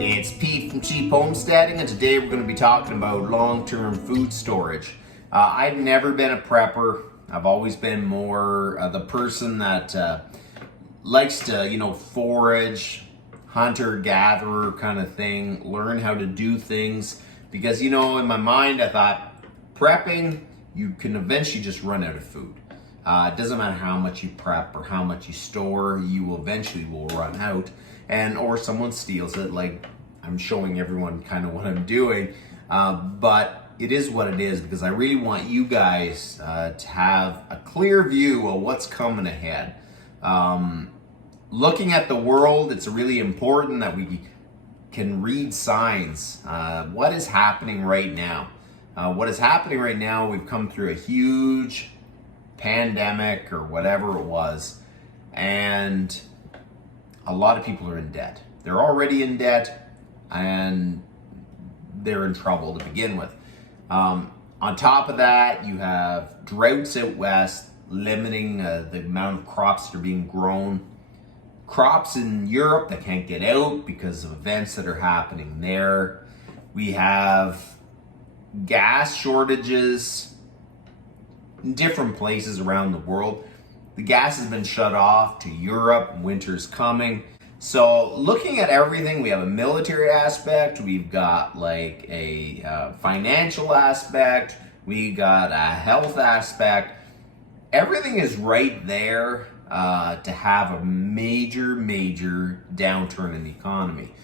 It's Pete from Cheap Homesteading, and today we're going to be talking about long-term food storage. I've never been a prepper. I've always been more the person that likes to, forage, hunter-gatherer kind of thing, learn how to do things. Because, in my mind, I thought prepping, you can eventually just run out of food. It doesn't matter how much you prep or how much you store, you eventually will run out. Or someone steals it, like I'm showing everyone kind of what I'm doing. But it is what it is, because I really want you guys to have a clear view of what's coming ahead. Looking at the world, it's really important that we can read signs. What is happening right now? What is happening right now, we've come through a huge pandemic or whatever it was, and a lot of people are in debt. They're already in debt, and they're in trouble to begin with. On top of that, you have droughts out west, limiting the amount of crops that are being grown. Crops in Europe that can't get out because of events that are happening there. We have gas shortages in different places around the world. The gas has been shut off to Europe, winter's coming. So looking at everything, we have a military aspect, we've got like a financial aspect, we got a health aspect. Everything is right there to have a major downturn in the economy.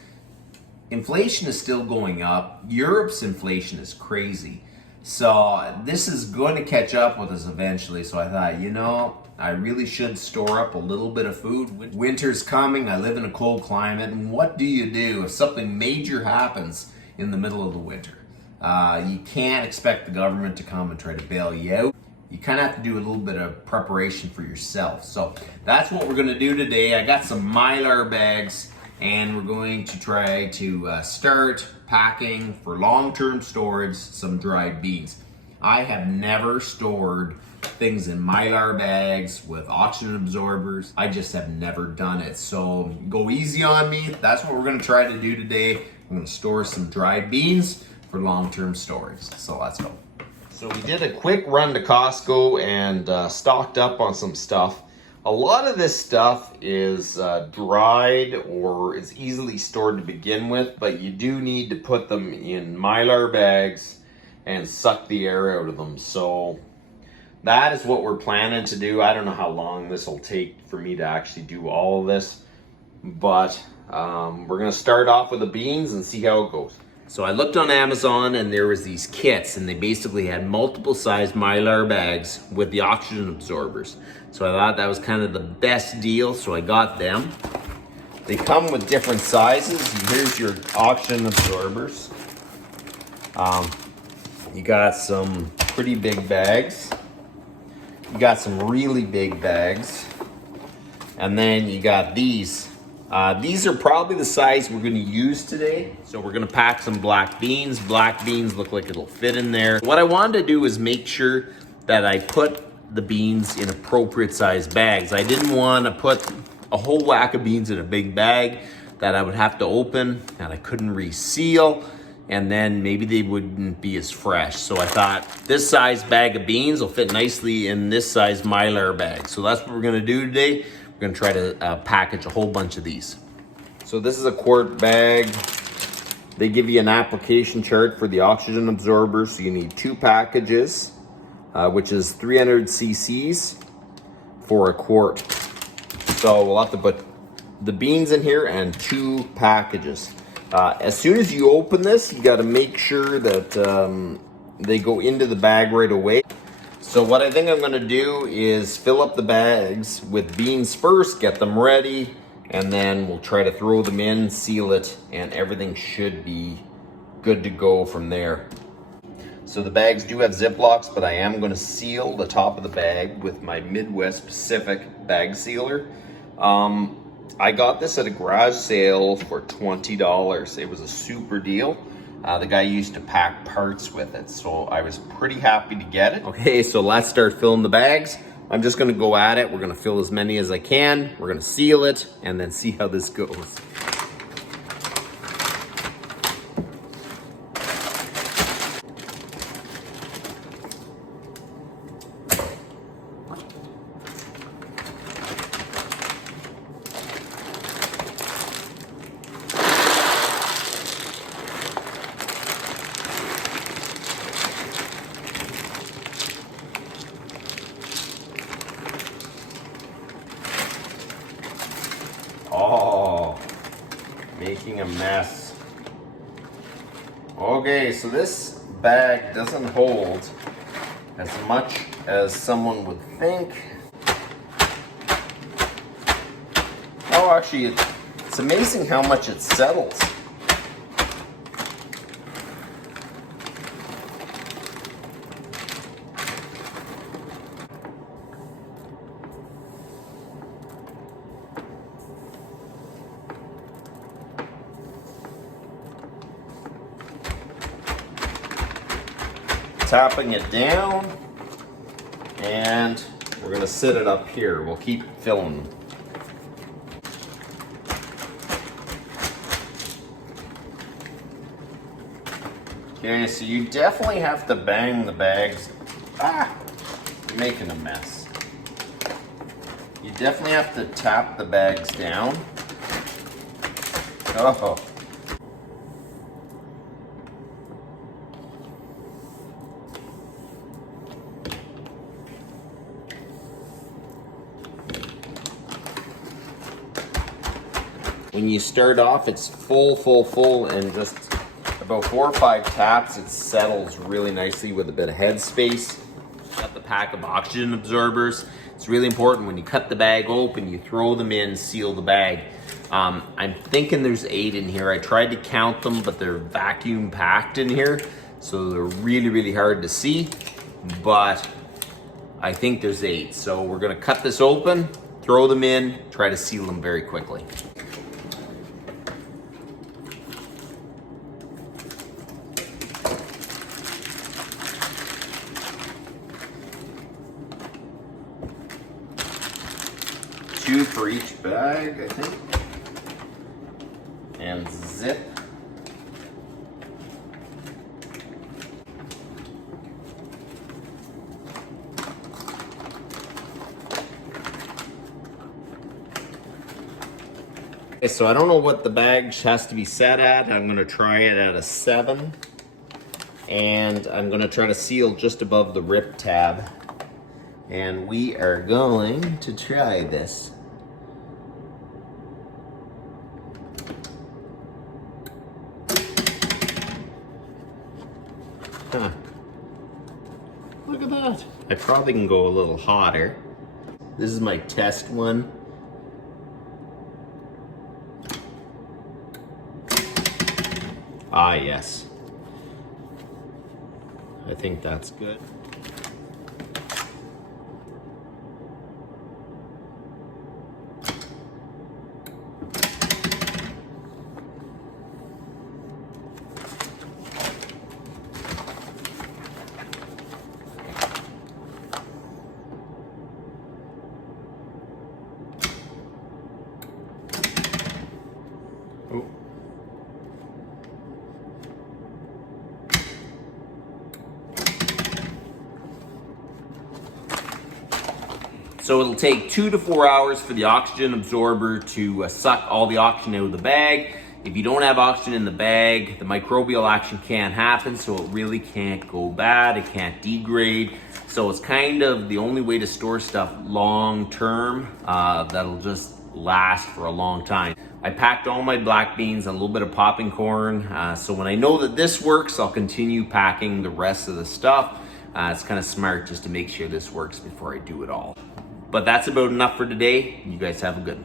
Inflation is still going up. Europe's inflation is crazy. So this is going to catch up with us eventually. So I thought, I really should store up a little bit of food. Winter's coming. I live in a cold climate. And what do you do if something major happens in the middle of the winter? You can't expect the government to come and try to bail you out. You kind of have to do a little bit of preparation for yourself. So that's what we're going to do today. I got some Mylar bags, and we're going to try to start packing for long-term storage some dried beans. I have never stored things in Mylar bags with oxygen absorbers. I just have never done it. So go easy on me. That's what we're going to try to do today. I'm going to store some dried beans for long-term storage. So let's go. So we did a quick run to Costco and stocked up on some stuff. A lot of this stuff is dried or is easily stored to begin with, but you do need to put them in Mylar bags and suck the air out of them. So that is what we're planning to do. I don't know how long this will take for me to actually do all of this, but we're gonna start off with the beans and see how it goes. So I looked on Amazon, and there was these kits, and they basically had multiple size Mylar bags with the oxygen absorbers. So I thought that was kind of the best deal, so I got them. They come with different sizes. Here's your oxygen absorbers. You got some pretty big bags. You got some really big bags. And then you got these. These are probably the size we're going to use today. So we're going to pack some black beans. Black beans look like it'll fit in there. What I wanted to do is make sure that I put the beans in appropriate size bags. I didn't want to put a whole whack of beans in a big bag that I would have to open and I couldn't reseal, and then maybe they wouldn't be as fresh. So I thought this size bag of beans will fit nicely in this size Mylar bag. So that's what we're going to do today. We're going to try to package a whole bunch of these. So this is a quart bag. They give you an application chart for the oxygen absorbers. So you need 2 packages, which is 300 cc's for a quart. So we'll have to put the beans in here and 2 packages. As soon as you open this, you got to make sure that they go into the bag right away. So what I think I'm going to do is fill up the bags with beans first, get them ready, and then we'll try to throw them in, seal it, and everything should be good to go from there. So the bags do have Ziplocs, but I am going to seal the top of the bag with my Midwest Pacific bag sealer. I got this at a garage sale for $20. It was a super deal. The guy used to pack parts with it, so I was pretty happy to get it. Okay, so let's start filling the bags. I'm just gonna go at it. We're gonna fill as many as I can. We're gonna seal it and then see how this goes. Oh, making a mess. Okay, so this bag doesn't hold as much as someone would think. Oh, actually, it's amazing how much it settles. Tapping it down, and we're gonna sit it up here. We'll keep filling. Okay, so you definitely have to bang the bags. You're making a mess. You definitely have to tap the bags down. Oh. When you start off, it's full, and just about 4 or 5 taps, it settles really nicely with a bit of head space. Got the pack of oxygen absorbers. It's really important when you cut the bag open, you throw them in, seal the bag. I'm thinking there's 8 in here. I tried to count them, but they're vacuum packed in here, so they're really hard to see, but I think there's 8. So we're gonna cut this open, throw them in, try to seal them very quickly. Two for each bag, I think. And zip. Okay, so I don't know what the bag has to be set at. I'm gonna try it at a 7. And I'm gonna try to seal just above the rip tab. And we are going to try this. Huh. Look at that. I probably can go a little hotter. This is my test one. Ah, yes. I think that's good. Oh. So it'll take 2 to 4 hours for the oxygen absorber to suck all the oxygen out of the bag. If you don't have oxygen in the bag, the microbial action can't happen, so it really can't go bad, it can't degrade. So it's kind of the only way to store stuff long term that'll just last for a long time. I packed all my black beans, a little bit of popping corn, so when I know that this works, I'll continue packing the rest of the stuff. It's kind of smart just to make sure this works before I do it all. But that's about enough for today. You guys have a good one.